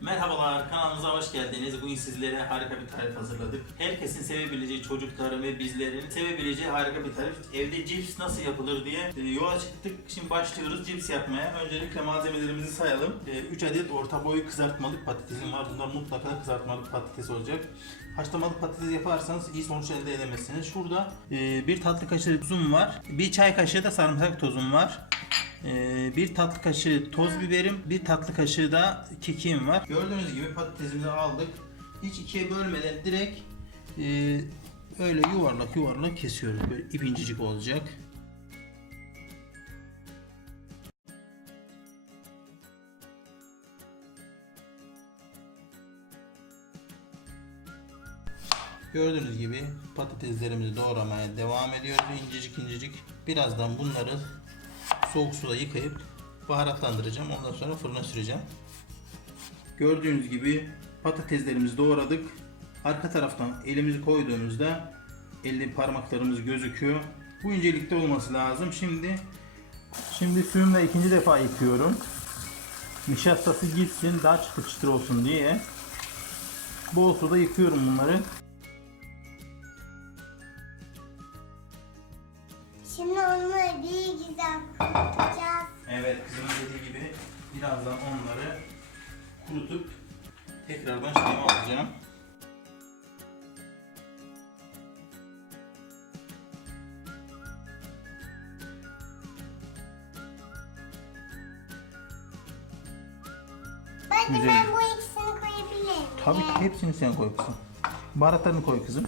Merhabalar, kanalımıza hoş geldiniz. Bugün sizlere harika bir tarif hazırladık. Herkesin sevebileceği, çocukların ve bizlerin sevebileceği harika bir tarif. Evde cips nasıl yapılır diye e, yola çıktık. Şimdi başlıyoruz cips yapmaya. Öncelikle malzemelerimizi sayalım. 3 adet orta boy kızartmalık patatesim var. Bunlar mutlaka kızartmalık patates olacak. Haşlamalık patates yaparsanız iyi sonuç elde edemezsiniz. Şurada e, bir tatlı kaşığı tuzum var. Bir çay kaşığı da sarımsak tozum var. Ee, bir tatlı kaşığı toz biberim, bir tatlı kaşığı da kekiğim var. Gördüğünüz gibi patatesimizi aldık. Hiç ikiye bölmeden direkt e, öyle yuvarlak yuvarlak kesiyoruz. Böyle ip incecik olacak. Gördüğünüz gibi patateslerimizi doğramaya devam ediyoruz incecik incecik. Birazdan bunları soğuk suda yıkayıp baharatlandıracağım. Ondan sonra fırına süreceğim. Gördüğünüz gibi patateslerimizi doğradık. Arka taraftan elimizi koyduğumuzda elde parmaklarımız gözüküyor. Bu incelikte olması lazım. Şimdi şimdi suyumla ikinci defa yıkıyorum. Nişastası gitsin daha çıtır çıtır olsun diye. Bol suda yıkıyorum bunları. Güzel kurutacağız. Evet kızım dediği gibi birazdan onları kurutup tekrardan şuraya alacağım. Bence Güzel. ben bu ikisini koyabilirim. Tabii ki hepsini sen koy kızım. Baharatlarını koy kızım.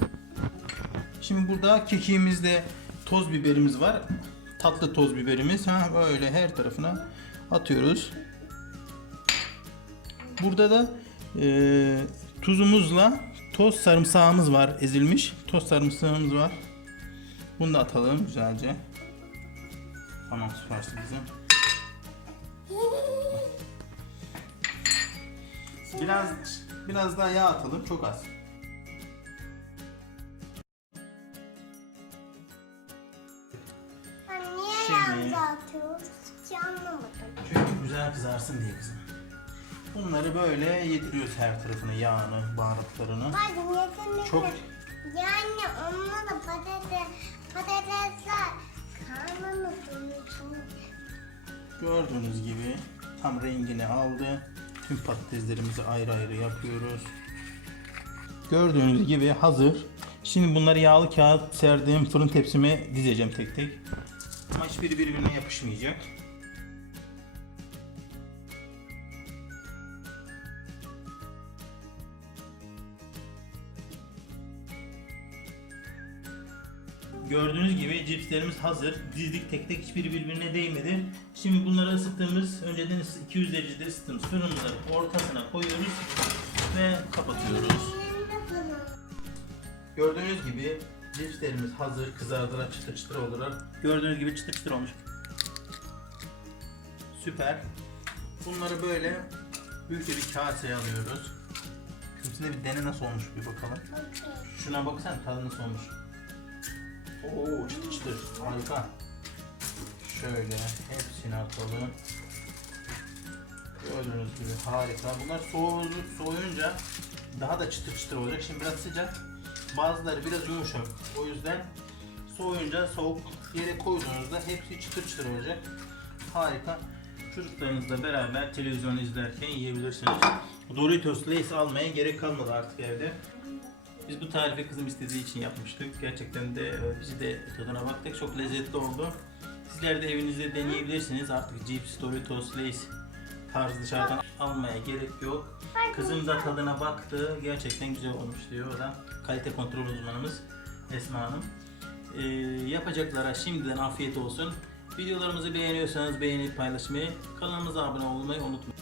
Şimdi burada kekiğimizde toz biberimiz var. Tatlı toz biberimiz. Ha böyle her tarafına atıyoruz. Burada da e, tuzumuzla toz sarımsağımız var ezilmiş. Toz sarımsağımız var. Bunu da atalım güzelce. Tamam süpersin kızım. Biraz biraz daha yağ atalım çok az. Anlamadım. Çünkü güzel kızarsın diye kızım. Bunları böyle yediriyoruz her tarafına yağını, baharatlarını. Bakın yetinlikle. Çok Yani onunla da patates, patatesler karnını doyursun. gördüğünüz gibi tam rengini aldı. Tüm patateslerimizi ayrı ayrı yapıyoruz. Gördüğünüz gibi hazır. Şimdi bunları yağlı kağıt serdiğim fırın tepsime dizeceğim tek tek. Ama hiçbiri birbirine yapışmayacak. Gördüğünüz gibi cipslerimiz hazır. Dizdik tek tek hiçbiri birbirine değmedi. Şimdi bunları ısıttığımız, önceden ısı- 200 derecede ısıttığımız fırınımızın ortasına koyuyoruz ve kapatıyoruz. Gördüğünüz gibi cipslerimiz hazır, kızardılar, çıtır çıtır oldular. Gördüğünüz gibi çıtır çıtır olmuş. Süper. Bunları böyle büyük bir kaseye alıyoruz. Şimdi bir dene nasıl olmuş bir bakalım. Okey. Şuna baksana tadı nasıl olmuş. Oo çıtır çıtır harika. Şöyle hepsini atalım. Gördüğünüz gibi harika. Bunlar soğudu, soğuyunca daha da çıtır çıtır olacak. Şimdi biraz sıcak. Bazıları biraz yumuşak. O yüzden soğuyunca soğuk yere koyduğunuzda hepsi çıtır çıtır olacak. Harika. Çocuklarınızla beraber televizyon izlerken yiyebilirsiniz. Doritos Lays almaya gerek kalmadı artık evde. Biz bu tarifi kızım istediği için yapmıştık. Gerçekten de e, bizi de tadına baktık. Çok lezzetli oldu. Sizler de evinizde deneyebilirsiniz. Artık cips, Doritos, Lay's tarzı dışarıdan almaya gerek yok. Kızım da tadına baktı. Gerçekten güzel olmuş diyor. O da kalite kontrol uzmanımız Esma Hanım. Ee, yapacaklara şimdiden afiyet olsun. Videolarımızı beğeniyorsanız beğenip paylaşmayı, kanalımıza abone olmayı unutmayın.